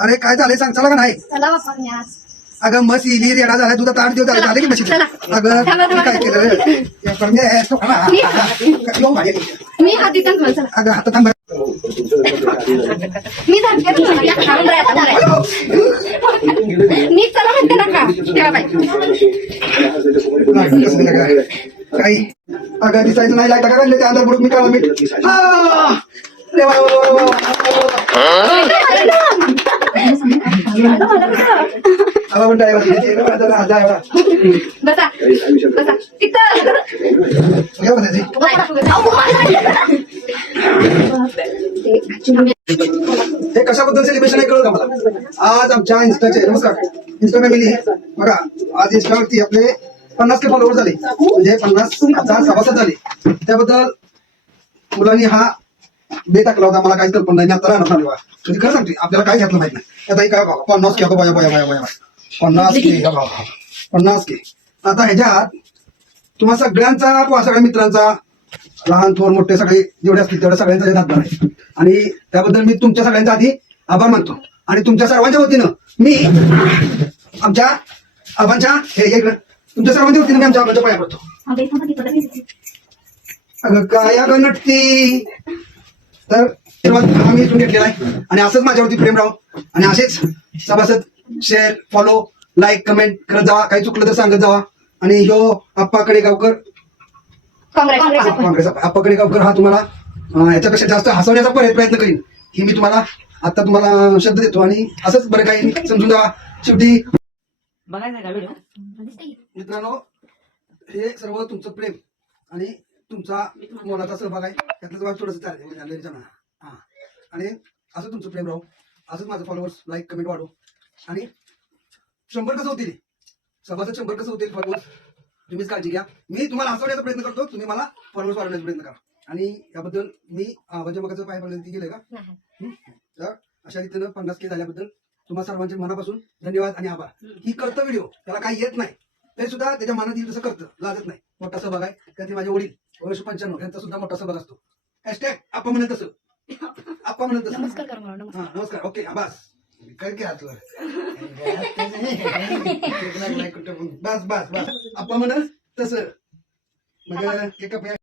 अरे काय झालंय सांग, चला का नाही? अगं मस इली रेडा झालाय तुझा, 8 दिवस झाले की म्हशी. अगं तुम्ही काय केलं रे? मी हात देते तुम्हाला, चला. अगं हात थांब. मी धरते तुम्हाला, या मी चला म्हणते नका ठेवा बाई. काही अगं दिसायचं नाही, लाईट का काढले ते अंधार बुडूक मी काढला मी. बसा बसा तिथं. हे कशाबद्दल सेलिब्रेशन आहे कळलं का मला? आज आमच्या इन्स्टाचे, नमस्कार इन्स्टा फॅमिली, बघा आज इन्स्टावरती आपले 50K फॉलोअर झाले, म्हणजे 50,000 सभासद झाले. त्याबद्दल मुलांनी हा बे टाकला होता, मला काहीच कल्पना नाही. आता राहणार नाही बा, म्हणजे खरं सांगते आपल्याला काय घेतलं माहित नाही. आता काय 50K, 50K. आता ह्याच्यात तुम्हा सगळ्यांचा, सगळ्या मित्रांचा, लहान थोर मोठे सगळे जेवढे असतील तेवढ्या सगळ्यांचा हातभार आहे. आणि त्याबद्दल मी तुमच्या सगळ्यांचा आधी आभार मानतो. आणि तुमच्या सर्वांच्या वतीनं मी आमच्या आबांच्या तुमच्या सर्वांच्या वतीनं मी आमच्या आबांच्या पाया पडतो. अगं काय अगं नटती. तर आम्ही इथून घेतलेला आहे आणि असंच माझ्यावरती प्रेम राहू आणि असेच सभासद शेअर, फॉलो, लाईक, कमेंट करत जावा. काही चुकलं तर सांगत जावा. आणि ह्यो आप्पा कडेगावकर, काँग्रेस आप्पा कडेगावकर हा तुम्हाला याच्यापेक्षा जास्त हसवण्याचा प्रयत्न करीन ही मी तुम्हाला आता तुम्हाला शब्द देतो. आणि असंच बरं काही समजून जावा. शेवटी मित्रांनो, हे सर्व तुमचं प्रेम आणि तुमचा मोलाचा सहभाग आहे. त्यातलं थोडंसं चालेल हा. आणि असं तुमचं प्रेम राहू, असंच माझं फॉलोअर्स, लाईक, कमेंट वाढू. आणि 100 कसं होतील सभासद, 100 कसं होतील फॉलोअर्स, तुम्हीच काळजी घ्या. मी तुम्हाला हसवण्याचा प्रयत्न करतो, तुम्ही मला फॉलोअर्स वाढवण्याचा प्रयत्न करा. आणि याबद्दल मी म्हणजे मगाचं पाय पडलं ती गेलंय का? तर अशा रीतीनं 50K झाल्याबद्दल तुम्हा सर्वांचे मनापासून धन्यवाद आणि आभार. ही करतं व्हिडिओ, त्याला काही येत नाही तरी सुद्धा त्याच्या मनात येईल तसं करतं, लाजत नाही. मोठा सहभाग आहे त्यातले माझे वडील वर्ष 95 यांचा सुद्धा मोठा सहभाग असतो. हॅशटॅग आप्पा म्हणत तसं, आप्पा म्हणत तसं. हा नमस्कार. ओके बस काय काय हातवर बस बस बस आप्पा म्हणत तसं. मग